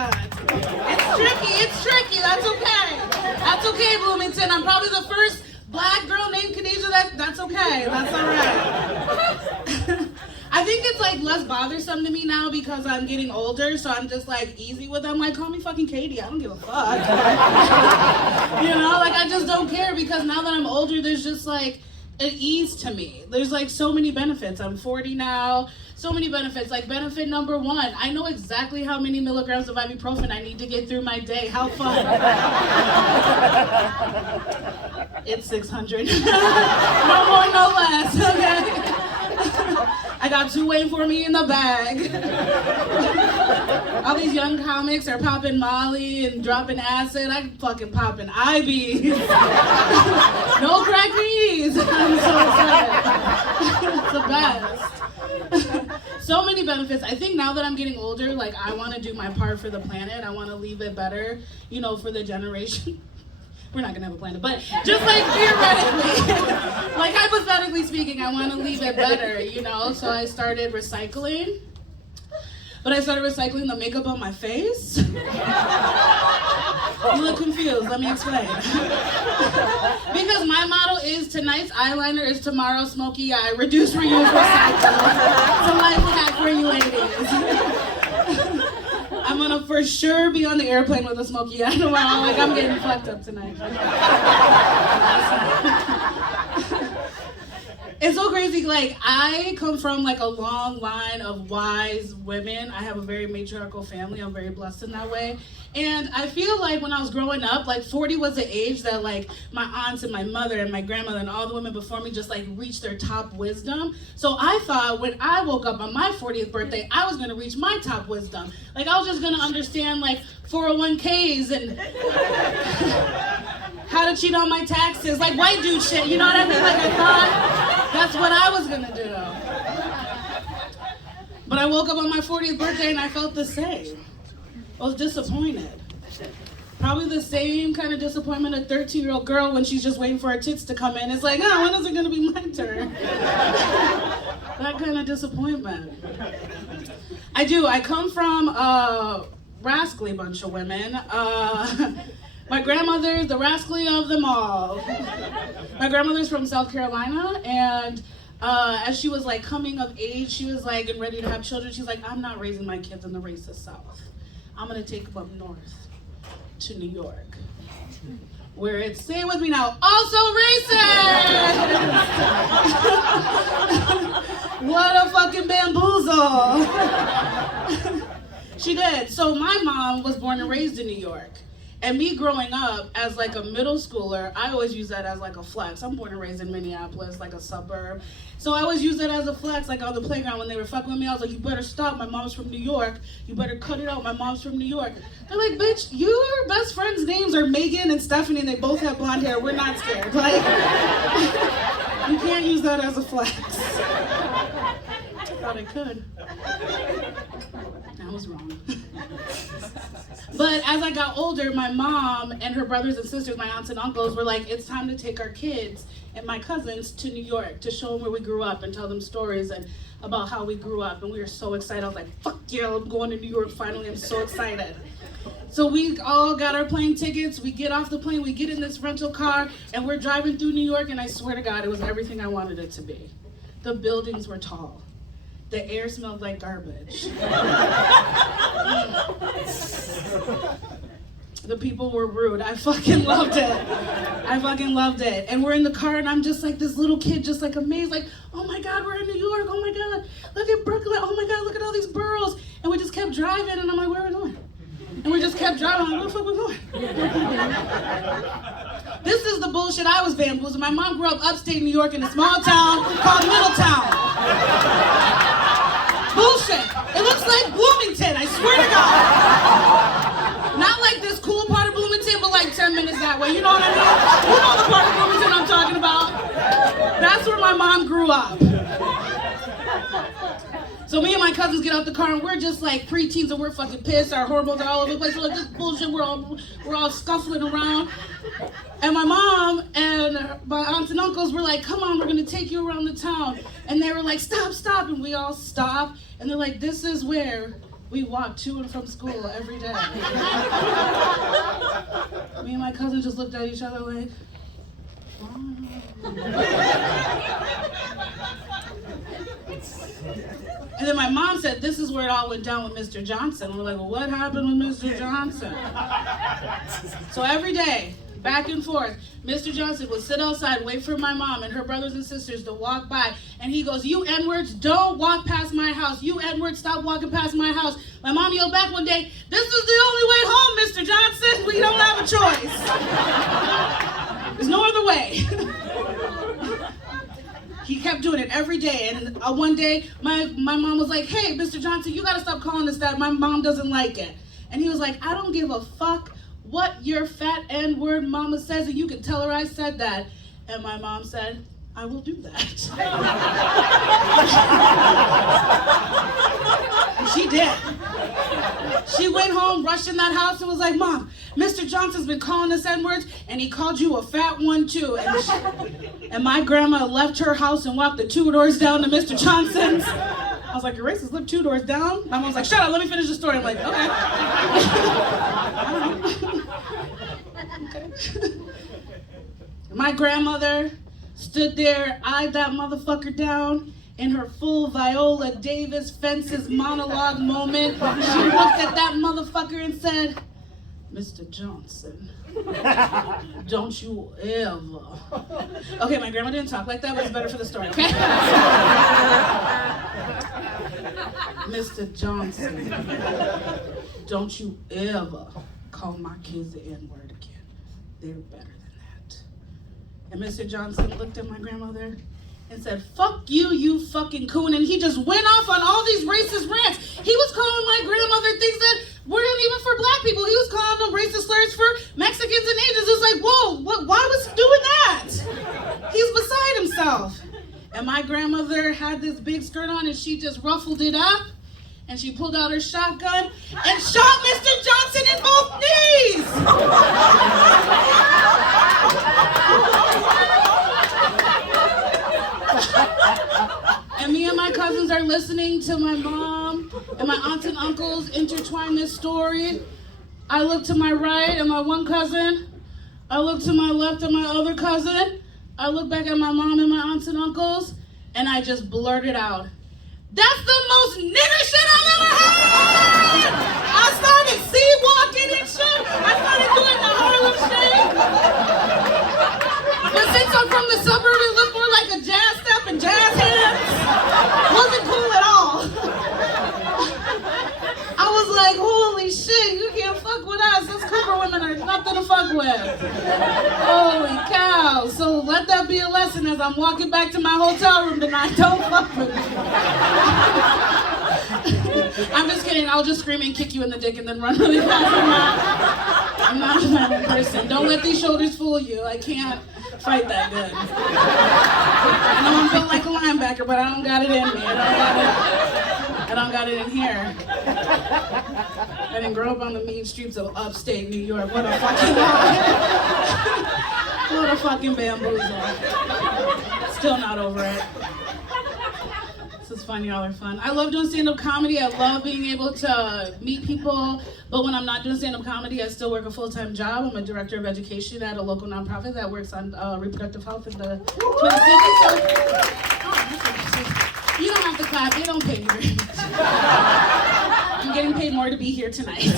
God. It's tricky, that's okay. That's okay, Bloomington. I'm probably the first black girl named Khadijah, that's okay, that's all right. I think it's like less bothersome to me now because I'm getting older, so I'm just like easy with them. Like, call me fucking Katie, I don't give a fuck. You know, like I just don't care because now that I'm older, there's just like an ease to me. There's like so many benefits. I'm 40 now, so many benefits. Like benefit number one, I know exactly how many milligrams of ibuprofen I need to get through my day. How fun. It's 600. No more, no less, okay? I got 2 waiting for me in the bag. All these young comics are popping Molly and dropping acid. I fucking popping IBs. No crack knees. I'm so excited. It's the best. So many benefits. I think now that I'm getting older, like I want to do my part for the planet. I want to leave it better, you know, for the generation. We're not gonna have a planet, but just like theoretically, like hypothetically speaking, I want to leave it better, you know? So I started recycling, but I started recycling the makeup on my face. You look confused, let me explain. Because my motto is tonight's eyeliner is tomorrow's smoky eye. Reduce, reuse, recycle. It's a life hack for you ladies. I'm gonna for sure be on the airplane with a smoky eye tomorrow. Like I'm getting fucked up tonight. It's so crazy. Like I come from like a long line of wise women. I have a very matriarchal family. I'm very blessed in that way. And I feel like when I was growing up, like 40 was the age that like my aunts and my mother and my grandmother and all the women before me just like reached their top wisdom. So I thought when I woke up on my 40th birthday, I was gonna reach my top wisdom. Like I was just gonna understand like 401ks and how to cheat on my taxes, like white dude shit, you know what I mean? Like I thought that's what I was gonna do. But I woke up on my 40th birthday and I felt the same. I was disappointed. Probably the same kind of disappointment a 13-year-old girl when she's just waiting for her tits to come in. It's like, oh, when is it gonna be my turn? That kind of disappointment. I do, I come from a rascally bunch of women. My grandmother's the rascally of them all. My grandmother's from South Carolina, and as she was like coming of age, she was like getting ready to have children. She's like, I'm not raising my kids in the racist South. I'm gonna take them up north to New York, where it's, say it with me now, also racist! What a fucking bamboozle. She did. So my mom was born and raised in New York. And me growing up as like a middle schooler, I always use that as like a flex. I'm born and raised in Minneapolis, like a suburb. So I always use that as a flex, like on the playground when they were fucking with me. I was like, you better stop, my mom's from New York. You better cut it out, my mom's from New York. They're like, bitch, your best friends' names are Megan and Stephanie and they both have blonde hair. We're not scared. Like, you can't use that as a flex. I thought I could. I was wrong. But as I got older, my mom and her brothers and sisters, my aunts and uncles, were like, it's time to take our kids and my cousins to New York to show them where we grew up and tell them stories and about how we grew up. And we were so excited. I was like, fuck yeah, I'm going to New York finally. I'm so excited. So we all got our plane tickets. We get off the plane, we get in this rental car, and we're driving through New York, and I swear to God, it was everything I wanted it to be. The buildings were tall. The air smelled like garbage. The people were rude. I fucking loved it. I fucking loved it. And we're in the car and I'm just like this little kid, just like amazed, like, oh my God, we're in New York. Oh my God, look at Brooklyn. Oh my God, look at all these boroughs. And we just kept driving and I'm like, where are we going? And we just kept driving. I'm like, where the fuck are we going? This is the bullshit I was bamboozled. My mom grew up upstate New York in a small town called Middletown. Bullshit. It looks like Bloomington, I swear to God. Not like this cool part of Bloomington, but like 10 minutes that way. You know what I mean? You know the part of Bloomington I'm talking about. That's where my mom grew up. So me and my cousins get out the car and we're just like preteens and we're fucking pissed. Our hormones are all over the place. We're like, this bullshit. We're all scuffling around. And my mom and my aunts and uncles were like, come on, we're gonna take you around the town. And they were like, stop, stop. And we all stopped. And they're like, this is where We walked to and from school every day. Me and my cousin just looked at each other like, wow. And then my mom said, this is where it all went down with Mr. Johnson. We're like, well, what happened with Mr. Johnson? So every day, back and forth, Mr. Johnson would sit outside, wait for my mom and her brothers and sisters to walk by. And he goes, you N-words, don't walk past my house. You N-words, stop walking past my house. My mom yelled back one day, this is the only way home, Mr. Johnson. We don't have a choice. There's no other way. He kept doing it every day, and one day, my mom was like, hey, Mr. Johnson, you gotta stop calling us that. My mom doesn't like it. And he was like, I don't give a fuck what your fat N-word mama says, and you can tell her I said that. And my mom said, I will do that. And she did. She went home, rushed in that house, and was like, Mom, Mr. Johnson's been calling us N-words, and he called you a fat one too. And my grandma left her house and walked the 2 doors down to Mr. Johnson's. I was like, your racist lived 2 doors down? My mom's like, shut up, let me finish the story. I'm like, okay. Okay. My grandmother stood there, eyed that motherfucker down in her full Viola Davis Fences monologue moment. She looked at that motherfucker and said, Mr. Johnson, don't you ever. Okay, my grandma didn't talk like that, but it's better for the story, okay? Mr. Johnson, don't you ever call my kids the N-word again. They're better than that. And Mr. Johnson looked at my grandmother and said, fuck you, you fucking coon. And he just went off on all these racist rants. He was calling my grandmother things that weren't even for black people. He was calling them racist slurs for Mexicans and Asians. It was like, whoa, why was he doing that? He's beside himself. And my grandmother had this big skirt on and she just ruffled it up. And she pulled out her shotgun and shot Mr. Johnson in both knees. And me and my cousins are listening to my mom and my aunts and uncles intertwine this story. I look to my right at my one cousin. I look to my left at my other cousin. I look back at my mom and my aunts and uncles, and I just blurted out, that's the most nigger shit I've ever heard! I started sea-walking and shit. I started doing the Harlem Shake. But since I'm from the suburb, it looked more like a jazz step and jazz hands. Wasn't cool at all. I was like, holy shit, you can't fuck with us. Us Cooper women are nothing to fuck with. Holy cow. So let that be a lesson as I'm walking back to my hotel room tonight. Don't fuck with me. I'm just kidding. I'll just scream and kick you in the dick and then run really fast. I'm not a violent person. Don't let these shoulders fool you. I can't fight that good. I know I'm built like a linebacker, but I don't got it in me. I don't got it in here. I didn't grow up on the mean streets of upstate New York. What a fucking lie. What a fucking bamboozle. Still not over it. This is fun, y'all are fun. I love doing stand-up comedy. I love being able to meet people. But when I'm not doing stand-up comedy, I still work a full-time job. I'm a director of education at a local nonprofit that works on reproductive health in the Twin Cities. So, you don't have to clap. They don't pay me very much. I'm getting paid more to be here tonight.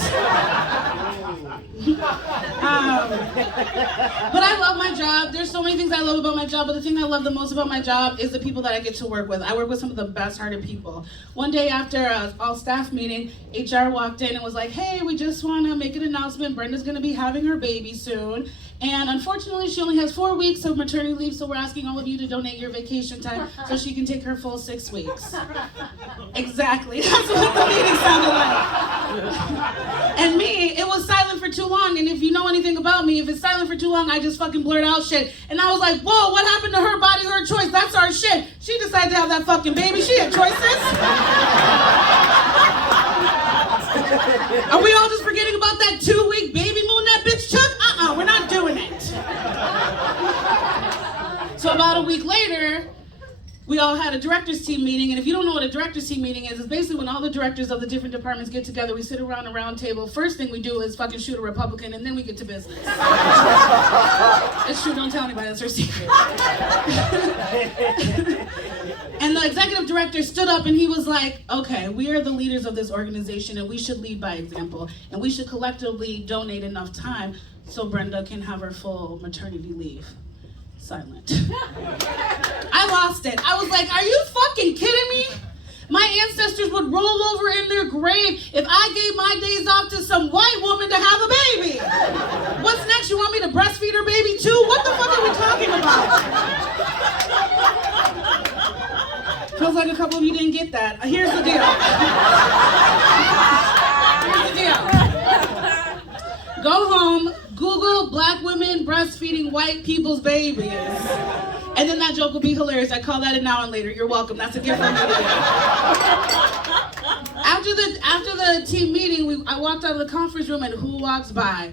But I love my job. There's so many things I love about my job, but the thing I love the most about my job is the people that I get to work with. I work with some of the best-hearted people. One day after an all-staff meeting, HR walked in and was like, hey, we just want to make an announcement. Brenda's going to be having her baby soon. And unfortunately, she only has 4 weeks of maternity leave, so we're asking all of you to donate your vacation time so she can take her full 6 weeks. Exactly. That's what the meeting sounded like. And me, it was silent for too long, and if you know anything about me, if it's silent for too long, I just fucking blurt out shit. And I was like, whoa, what happened to her body, her choice? That's our shit. She decided to have that fucking baby. She had choices. Are we all just forgetting about that 2-week baby moon that bitch took? We're not doing it. So about a week later, we all had a director's team meeting, and if you don't know what a director's team meeting is, it's basically when all the directors of the different departments get together, we sit around a round table. First thing we do is fucking shoot a Republican, and then we get to business. It's true, don't tell anybody, that's her secret. And the executive director stood up and he was like, okay, we are the leaders of this organization and we should lead by example, and we should collectively donate enough time so Brenda can have her full maternity leave. Silent. I lost it. I was like, are you fucking kidding me? My ancestors would roll over in their grave if I gave my days off to some white woman to have a baby. What's next? You want me to breastfeed her baby too? What the fuck are we talking about? Feels like a couple of you didn't get that. Here's the deal. Go home, Google black women breastfeeding white people's babies. And then that joke will be hilarious. I call that a now and later. You're welcome. That's a gift from me today. After the team meeting, I walked out of the conference room and who walks by?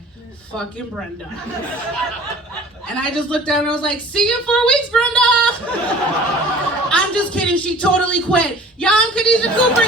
Fucking Brenda. And I just looked at her and I was like, see you in 4 weeks, Brenda. I'm just kidding. She totally quit. Yeah, I'm Khadijah Cooper.